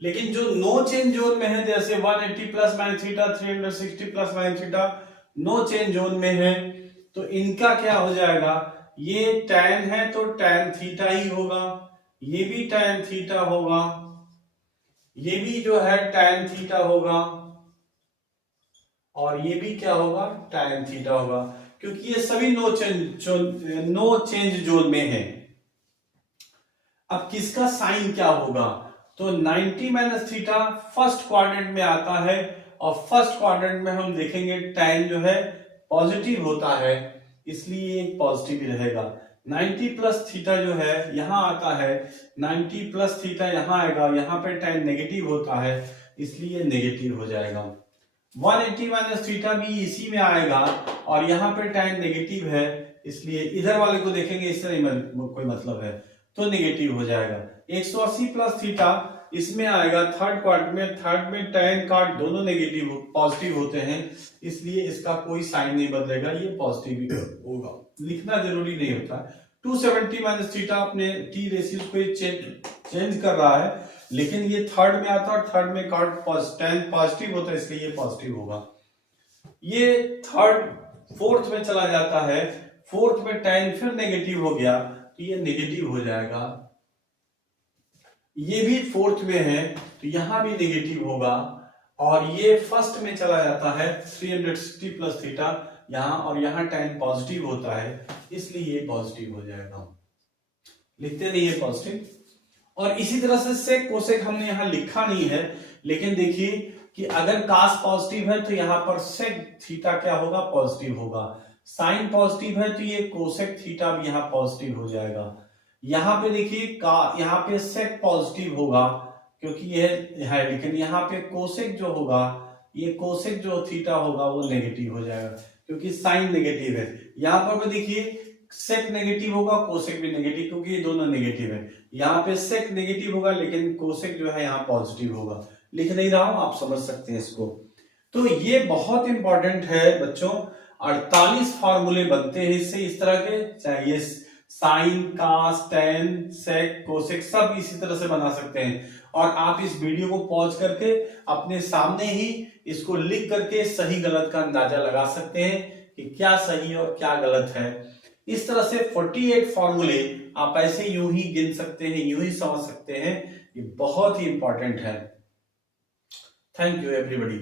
लेकिन जो नो चेंज जोन में है जैसे 180 plus minus theta 360 plus minus theta no change zone में है, तो इनका क्या हो जाएगा, ये tan है तो tan थीटा ही होगा, ये भी tan थीटा होगा, ये भी जो है tan थीटा होगा, और ये भी क्या होगा tan थीटा होगा, क्योंकि ये सभी नो चेंज जोन में है। अब किसका साइन क्या होगा, तो 90 माइनस थीटा फर्स्ट क्वाड्रेंट में आता है, और फर्स्ट क्वाड्रेंट में हम देखेंगे tan जो है पॉजिटिव होता है इसलिए पॉजिटिव ही रहेगा। 90 प्लस थीटा जो है यहां आता है, 90 प्लस थीटा यहां आएगा, यहां पे tan नेगेटिव होता है इसलिए नेगेटिव हो जाएगा। 180 माइनस थीटा भी इसी में आएगा और यहाँ पे tan नेगेटिव है इसलिए इधर वाले को देखेंगे इससे नहीं कोई मतलब है तो नेगेटिव हो जाएगा। 180 प्लस थीटा इसमें आएगा थर्ड क्वाड्रेंट में tan काट दोनों नेगेटिव पॉजिटिव होते हैं इसलिए इसका कोई साइन नहीं बदलेगा, ये पॉजिटिव होगा, लिखना जरूरी नहीं होता। 270 माइनस थीटा अपने टी रेशियो को चेंज कर रहा है, लेकिन ये थर्ड में आता है, थर्ड में काट tan पॉजिटिव होता है इसलिए ये पॉजिटिव होगा। ये थर्ड फोर्थ में चला जाता है, फोर्थ में tan फिर नेगेटिव हो गया तो ये नेगेटिव हो जाएगा। ये भी फोर्थ में है तो यहां भी नेगेटिव होगा, और ये फर्स्ट में चला जाता है 360 प्लस थीटा यहां, और यहां tan पॉजिटिव होता है इसलिए ये पॉजिटिव हो जाएगा। लिखते नहीं है पॉजिटिव। और इसी तरह से सेक कोसेक हमने यहां लिखा नहीं है, लेकिन देखिए कि अगर कास पॉजिटिव है तो यहां पर सेक थीटा क्या होगा, पॉजिटिव होगा। साइन पॉजिटिव है तो ये कोसेक थीटा भी यहां पॉजिटिव हो जाएगा। यहां पे देखिए यहां पे सेक पॉजिटिव होगा क्योंकि ये है, लेकिन यहाँ पे कोसेक जो होगा, ये कोसेक जो थीटा होगा वो नेगेटिव हो जाएगा क्योंकि साइन नेगेटिव है। यहाँ पर भी देखिए सेक नेगेटिव होगा, कोसेक भी नेगेटिव, क्योंकि ये दोनों नेगेटिव है। यहाँ पे सेक नेगेटिव होगा लेकिन कोसेक जो है यहाँ पॉजिटिव होगा। लिख नहीं रहा हूं, आप समझ सकते हैं इसको। तो ये बहुत इंपॉर्टेंट है बच्चों। 48 फॉर्मूले बनते हैं इससे, इस तरह के, चाहे ये साइन, कास, टेन, सेक, कोसेक सब इसी तरह से बना सकते हैं। और आप इस वीडियो को पॉज करके अपने सामने ही इसको लिख करके सही गलत का अंदाजा लगा सकते हैं कि क्या सही और क्या गलत है। इस तरह से 48 फॉर्मूले आप ऐसे यूं ही गिन सकते हैं, यूं ही समझ सकते हैं। ये बहुत ही इंपॉर्टेंट है। Thank you everybody.